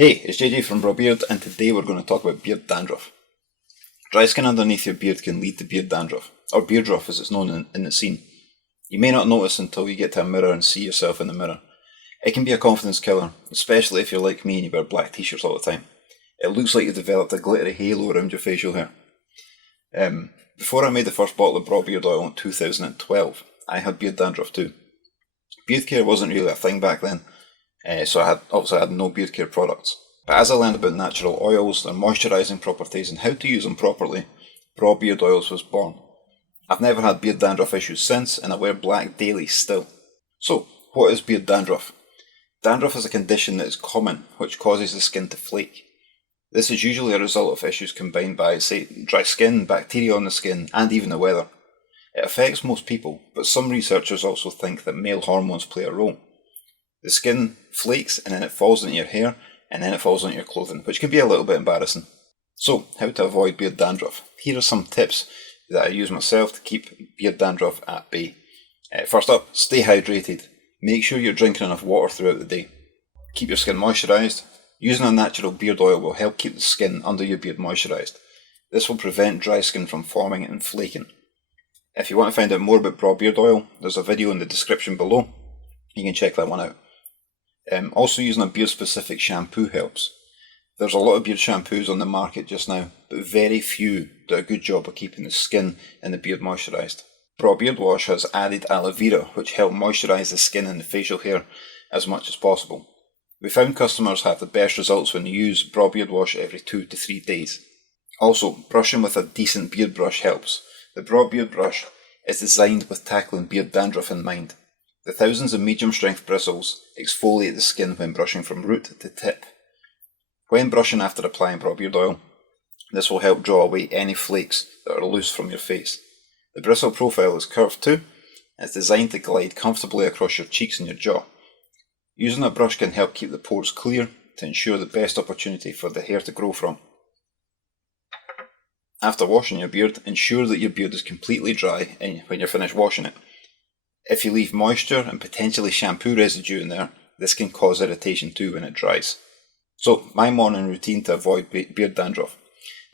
Hey, it's JJ from BrawBeard, and today we're going to talk about beard dandruff. Dry skin underneath your beard can lead to beard dandruff, or beardruff as it's known in the scene. You may not notice until you get to a mirror and see yourself in the mirror. It can be a confidence killer, especially if you're like me and you wear black t-shirts all the time. It looks like you've developed a glittery halo around your facial hair. Before I made the first bottle of BrawBeard oil in 2012, I had beard dandruff too. Beard care wasn't really a thing back then. So I had no beard care products. But as I learned about natural oils, their moisturising properties and how to use them properly, BrawBeard oils was born. I've never had beard dandruff issues since, and I wear black daily still. So, what is beard dandruff? Dandruff is a condition that is common, which causes the skin to flake. This is usually a result of issues combined by, say, dry skin, bacteria on the skin, and even the weather. It affects most people, but some researchers also think that male hormones play a role. The skin flakes and then it falls into your hair and then it falls onto your clothing, which can be a little bit embarrassing. So, how to avoid beard dandruff? Here are some tips that I use myself to keep beard dandruff at bay. First up, stay hydrated. Make sure you're drinking enough water throughout the day. Keep your skin moisturised. Using a natural beard oil will help keep the skin under your beard moisturised. This will prevent dry skin from forming and flaking. If you want to find out more about BrawBeard oil, there's a video in the description below. You can check that one out. Also, using a beard specific shampoo helps. There's a lot of beard shampoos on the market just now, but very few do a good job of keeping the skin and the beard moisturised. BrawBeard wash has added aloe vera, which help moisturise the skin and the facial hair as much as possible. We found customers have the best results when they use BrawBeard wash every 2 to 3 days. Also, brushing with a decent beard brush helps. The BrawBeard brush is designed with tackling beard dandruff in mind. The thousands of medium strength bristles exfoliate the skin when brushing from root to tip. When brushing after applying BrawBeard oil, this will help draw away any flakes that are loose from your face. The bristle profile is curved too, and it's designed to glide comfortably across your cheeks and your jaw. Using a brush can help keep the pores clear to ensure the best opportunity for the hair to grow from. After washing your beard, ensure that your beard is completely dry when you're finished washing it. If you leave moisture and potentially shampoo residue in there, this can cause irritation too when it dries. So, my morning routine to avoid beard dandruff.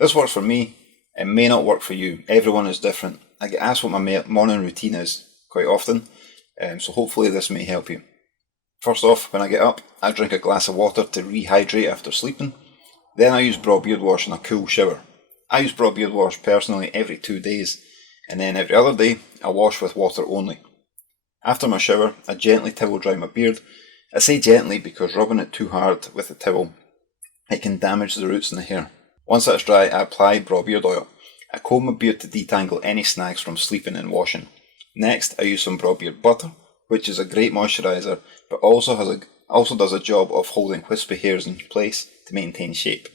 This works for me, it may not work for you, everyone is different. I get asked what my morning routine is quite often, so hopefully this may help you. First off, when I get up, I drink a glass of water to rehydrate after sleeping. Then I use BrawBeard wash in a cool shower. I use BrawBeard wash personally every 2 days, and then every other day I wash with water only. After my shower, I gently towel dry my beard. I say gently because rubbing it too hard with the towel, it can damage the roots in the hair. Once that's dry, I apply BrawBeard oil. I comb my beard to detangle any snags from sleeping and washing. Next, I use some BrawBeard butter, which is a great moisturiser, but also does a job of holding wispy hairs in place to maintain shape.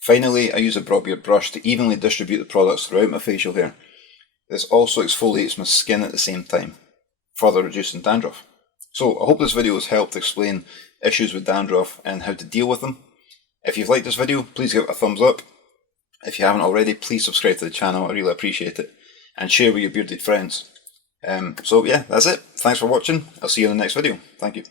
Finally, I use a BrawBeard brush to evenly distribute the products throughout my facial hair. This also exfoliates my skin at the same time, further reducing dandruff. So I hope this video has helped explain issues with dandruff and how to deal with them. If you've liked this video, please give it a thumbs up. If you haven't already, please subscribe to the channel, I really appreciate it. And share with your bearded friends. So yeah, that's it. Thanks for watching. I'll see you in the next video. Thank you.